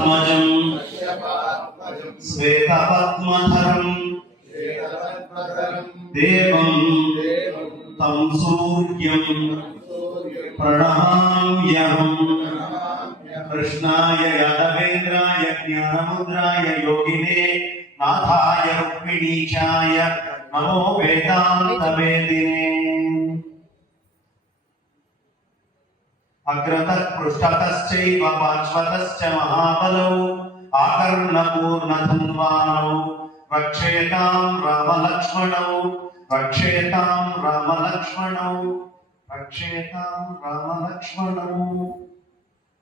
కశ్యపాత్మజం శ్వేతపద్మధరం దేవం తం సూర్యం ప్రణమామ్యహం కృష్ణాయ యాదవేంద్రాయ జ్ఞానముద్రాయ యోగినే నాథాయ రుక్మిణీచాయ నమో వేదాంతవేదినే. అగ్రతః పృష్ఠతశ్చైవ పార్శ్వతశ్చ మహాబలౌ ఆకర్ణపూర్ణధన్వానౌ రక్షేతాం రామలక్ష్మణౌ రక్షేతాం రామలక్ష్మణౌ రక్షేతాం రామలక్ష్మణౌ.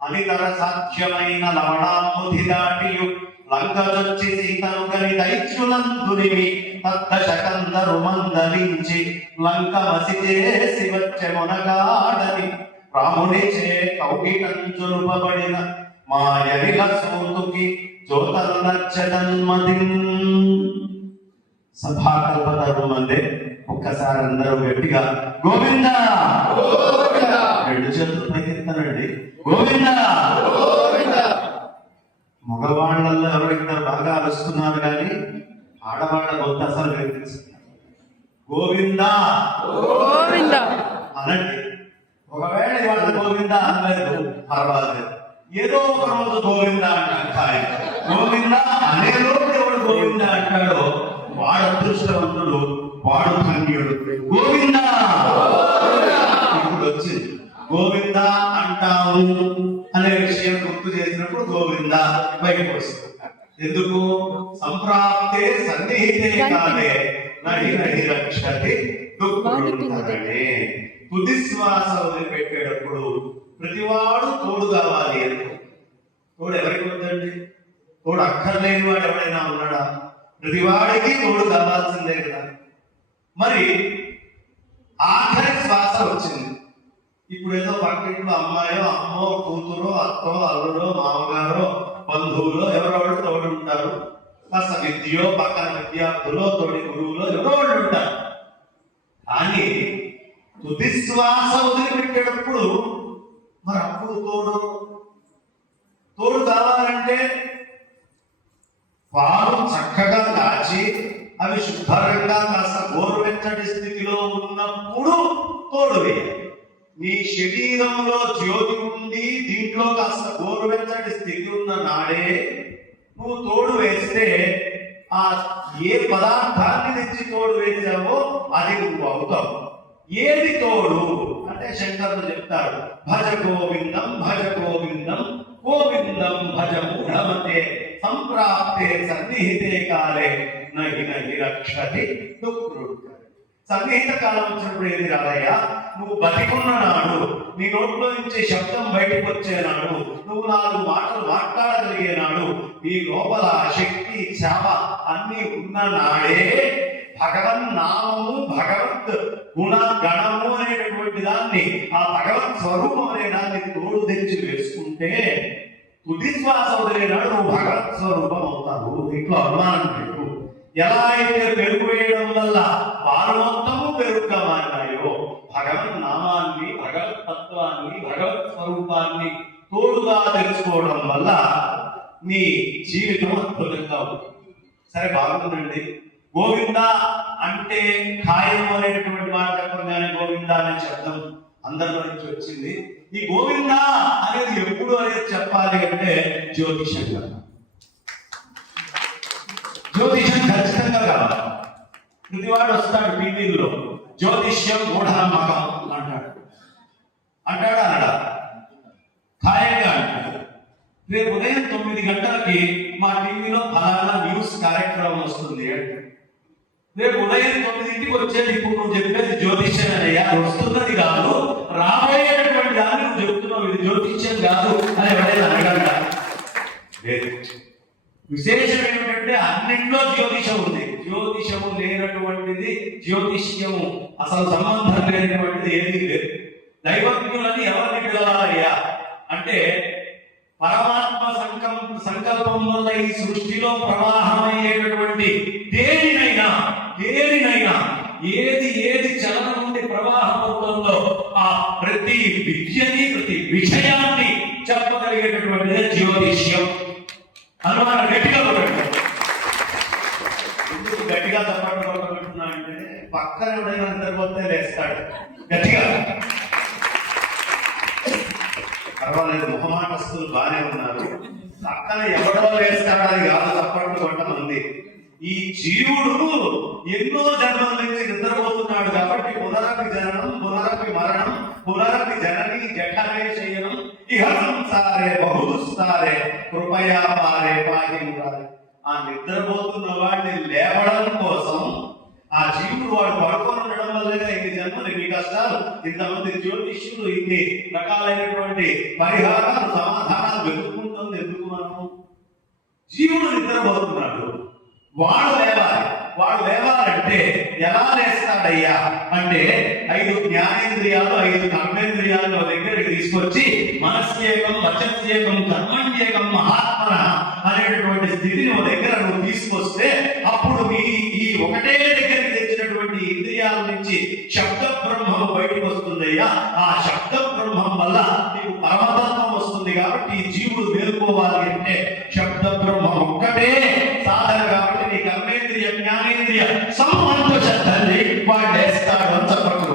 అనితర సాధ్యమైన లవణాంబుధి దాటియు లంకజొచ్చి సీతను గని దైత్యులందునివి తద్దశకందరు మందలించి లంక వసి చేసి వచ్చె మొనగాడని రామునిచే కౌగిటంచులుపబడిన మాయవిల సూతుకి జ్యోతన్నచ్చతన్మదిన్. సభాకల్పతరు మందే ఒక్కసారి అందరూ గట్టిగా గోవింద రెండు చేతులు ప్రకీర్తనండి. గోవింద. మగవాళ్ళల్లో ఎవరిద్దరు బాగా అరుస్తున్నారు కానీ ఆడవాళ్ళ గొంతు అసలు కనిపిస్తున్నారు. గోవింద గోవింద అనండి. ఒకవేళ వాళ్ళ గోవింద అనలేదు పర్వాలేదు, ఏదో ఒక రోజు గోవింద అంటారు. గోవింద అనే రోజు ఎవడు గోవింద అంటాడో వాడు అదృష్టవంతుడు, వాడు ధన్యుడు. గోవింద. ఇప్పుడు వచ్చింది గోవింద అంటాము అనే విషయం గుర్తు చేసినప్పుడు గోవింద బయటకు వస్తుంది. ఎందుకు? సంప్రాప్తే సన్నిహితే కాలే నహి నహి రక్షతి దుఃఖుడుంటారనే. తుది శ్వాస వదిలిపెట్టేటప్పుడు ప్రతివాడు తోడు కావాలి అని. తోడు ఎవరికి వద్దండి? తోడు అక్కర్లేని వాడు ఎవరైనా ఉన్నాడా? ప్రతివాడికి తోడు కావాల్సిందే కదా. మరి ఆఖరి శ్వాస వచ్చింది. ఇప్పుడు ఏదో పక్కింట్లో అమ్మాయో అమ్మో కూతురో అత్తో అల్లుడో మామగారో బంధువులో ఎవరో తోడు ఉంటారు. కాస్త విద్యో పక్కన విద్యార్థులో తోడి గురువులో ఎవరో ఉంటారు. కానీ తుది శ్వాస వదిలిపెట్టేటప్పుడు మరి అప్పుడు తోడు కావాలంటే పాలు చక్కగా దాచి అవి శుభ్రంగా కాస్త గోరువెచ్చటి స్థితిలో ఉన్నప్పుడు తోడు వేయాలి. నీ శరీరంలో జ్యోతి ఉంది, దీంట్లో కాస్త గోరువెచ్చటి స్థితి ఉన్న నాడే నువ్వు తోడు వేస్తే ఆ ఏ పదార్థాన్ని తెచ్చి తోడు వేసావో అది నువ్వు అవుతావు. ఏది తోడు అంటే శంకరులు చెప్తారు, భజ గోవిందం భజ గోవిందం గోవిందం భజ మూఢమతే సంప్రాప్తే సన్నిహితే కాలే నహి నహి రక్షతి దుఃఖుడు. సన్నిహిత కాలం వచ్చినప్పుడు ఏది రాదయ్యా? నువ్వు బతికున్న నాడు, నీ నోట్లో నుంచి శబ్దం బయటకు వచ్చే నాడు, నువ్వు 4 మాటలు మాట్లాడగలిగే నాడు, నీ లోపల శక్తి క్షమ అన్ని ఉన్న నాడే భగవన్ నామము భగవత్ గుణ గణము అనేటటువంటి దాన్ని, ఆ భగవత్ స్వరూపం అనే దాన్ని తోడు తెచ్చి వేసుకుంటే తుది శ్వాస వదిలేనాడు నువ్వు భగవత్ స్వరూపం అవుతావు. దీంట్లో అనుమానం లేదు. ఎలా అయితే పెరుగు వేయడం వల్ల పాలు మొత్తము పెరుగుగా మారినాయో, భగవత్ నామాన్ని భగవత్ తత్వాన్ని భగవత్ స్వరూపాన్ని తోడుగా తెలుసుకోవడం వల్ల నీ జీవితం అద్భుతంగా ఉంటుంది. సరే, బాగుందండి. గోవింద అంటే ఖాయం అనేటటువంటి మాట చెప్పగానే గోవింద అనే శబ్దం అందరిలో నుంచి వచ్చింది. ఈ గోవింద అనేది ఎప్పుడు అనేది చెప్పాలి అంటే జ్యోతిషంగా. జ్యోతిషం ఖచ్చితంగా కావాలి. ప్రతివాడు వస్తాడు టీవీల్లో జ్యోతిష్యం మూఢనమ్మకం అంటాడు. అనడా ఖాయంగా అంటాడు. రేపు ఉదయం 9 గంటలకి మా టీవీలో ఫలానా న్యూస్ కార్యక్రమం వస్తుంది అంటే రేపు ఉదయం 9ంటికి వచ్చేది ఇప్పుడు నువ్వు చెప్పేది జ్యోతిష్యం అయ్యా, వస్తున్నది కాదు, రాబోయేటటువంటి దాన్ని నువ్వు చెప్తున్నావు, ఇది జ్యోతిష్యం కాదు అని ఎవరైనా అడగండి. లేదు. విశేషం ఏమిటంటే అన్నింటిలో జ్యోతిషం ఉంది. జ్యోతిషము లేనటువంటిది, జ్యోతిష్యము అసలు సంబంధం లేనటువంటిది ఏమీ లేదు. దైవజ్ఞులని ఎవరిని పిలవాలయ్యా అంటే పరమాత్మ సంకల్పం వల్ల ఈ సృష్టిలో ప్రవాహమయ్యేటటువంటి దేనినైనా ఏది చలనం నుండి ప్రవాహం అవుతుందో ఆ ప్రతి విద్యని ప్రతి విషయాన్ని చెప్పగలిగేటటువంటిదే జ్యోతిష్యం. అనుమానం గట్టిగా కొట్టండి. ఎందుకు గట్టిగా చప్పట్లు కొట్టబడుతున్నా అంటే పక్కన ఎవడైనా నిద్రపోతే లేస్తాడు గట్టిగా. పర్వాలేదు, మొహమాటస్తులు బాగానే ఉన్నారు. పక్కన ఎవడో లేస్తాడు అది కాదు చప్పట్లు కొట్టమంది. ఈ జీవుడు ఎన్నో జన్మల నుంచి నిద్రపోతున్నాడు కాబట్టి పునరపి జననం పునరపి మరణం పునరపి జనని జఠరే శయనం ఇహ సంసారే బహుదుస్తారే కృపయా పారే పాహి మురారే. ఆ నిద్రపోతున్న వాడిని లేవడం కోసం ఆ జీవుడు వాడు పడుకొని ఉండడం వల్లగా ఇన్ని జన్మలు, ఇన్ని కష్టాలు, ఇంతమంది జ్యోతిష్యులు ఇన్ని రకాలైనటువంటి పరిహారాలు సమాధానాలు వెతుక్కుంటుంది. ఎందుకు మనము? జీవుడు నిద్రపోతున్నాడు, వాడు లేవాలి. వాడు లేవాలంటే ఎలా లేస్తాడయ్యా అంటే 5 జ్ఞానేంద్రియాలు 5 కర్మేంద్రియాలు దగ్గరికి తీసుకొచ్చి మనస్యేకం వచస్యేకం కర్మణ్యేకం మహాత్మన అనేటటువంటి స్థితిని దగ్గర నువ్వు తీసుకొస్తే అప్పుడు ఈ ఒకటే దగ్గరికి తెచ్చినటువంటి ఇంద్రియాల నుంచి శబ్ద బ్రహ్మం బయటకు వస్తుందయ్యా. ఆ శబ్ద బ్రహ్మం వల్ల నీకు పరమతత్వం వస్తుంది. కాబట్టి ఈ జీవుడు మేలుకోవాలి అంటే శబ్ద బ్రహ్మం ఒక్కటే సాధన. కాబట్టి నీ కర్మేంద్రియ జ్ఞానేంద్రియ సంబంధ వాడు లేస్తాడు.